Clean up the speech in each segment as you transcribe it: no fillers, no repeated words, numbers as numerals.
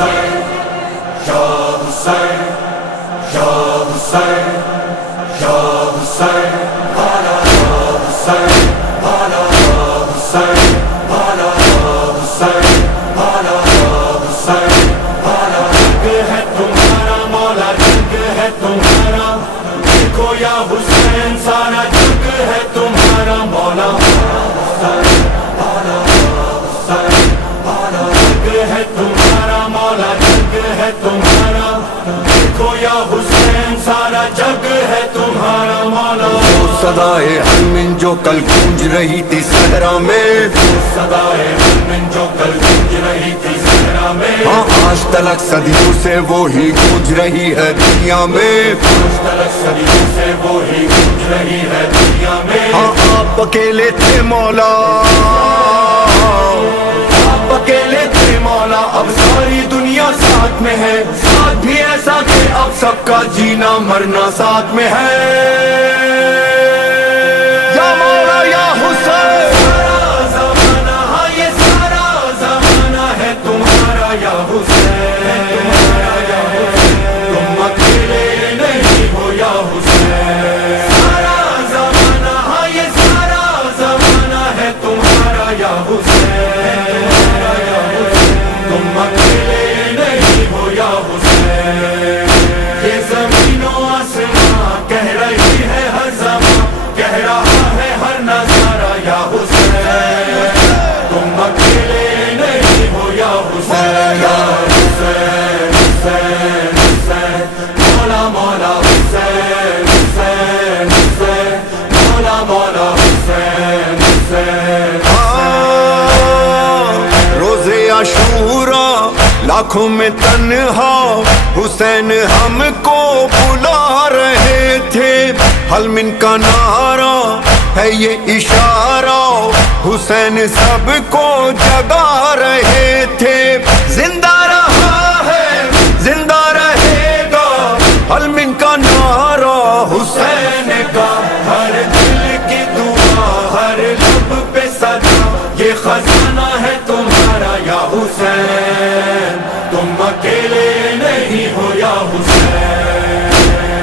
Hussein, Ya Hussein, Ya Hussein, Ya Hussein, Hala Hussein, Hala Hussein, Hala Hussein, Hala Hussein, Hala जग है तुम्हारा मौला, जग है तुम्हारा, देखो या हुसैन सारा जग है तुम्हारा मौला। हुसैन, हाला हुसैन, हाला जग है तुम्हारा मौला, जग है तुम्हारा, देखो या हुसैन सारा जग है तुम्हारा मौला। वो सदाए हरमिन जो कल गूंज रही थी सहरा में, सदाए हरमिन जो कल गूंज रही थी सहरा में, हाँ आज तलक सदियों से वो ही गूंज रही है दुनिया में। आज तलक सदियों से वो ही गूंज रही है दुनिया में। हाँ आप अकेले थे मौला, आप अकेले थे मौला, अब सारी दुनिया साथ में है, साथ भी ऐसा कि अब सबका जीना मरना साथ में है। या मौला या हुसैन, सारा ज़माना, हाँ ये सारा ज़माना है तुम्हारा या हुसैन, तुम अकेले नहीं हो या हुसैन। सारा ज़माना, हाँ ये सारा ज़माना है तुम्हारा या हुसैन, तुम अकेले नहीं हो या हुसैन। ये ज़मीनो आसमां कह रही है हर ज़मां, कह रहा है हर नज़ारा या हुसैन, तुम अकेले नहीं हो या हुसैन। या हुसैन, हुसैन, हुसैन, मौला मौला हुसैन, हुसैन, हुसैन, मौला मौला हुसैन, हुसैन। रोज़े आशूरा लाखों में तन्हा हुसैन हमको बुला रहे थे, हलमिन का नारा है ये इशारा, हुसैन सबको जगा रहे थे। जिंदा रहा है जिंदा रहेगा हलमिन का नारा हुसैन का, हर दिल की दुआ हर लब पे सदा, ये खजाना है तुम्हारा या हुसैन, तुम अकेले नहीं हो या हुसैन,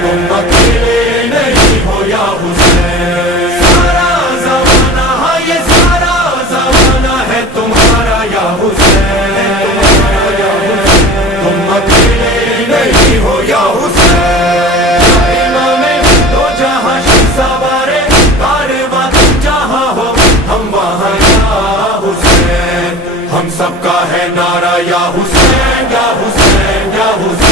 तुम अकेले नहीं हो या हुसैन। सारा ज़माना, हाँ ये सारा ज़माना है तुम्हारा या हुसैन, तुम अकेले नहीं हो या हुसैन। इमामे दो जहां सवारे कारवां तुम जहां हो हम वहां या हुसैन, हम सबका है नारा या हुसैन, या हुसैन, या हुसैन।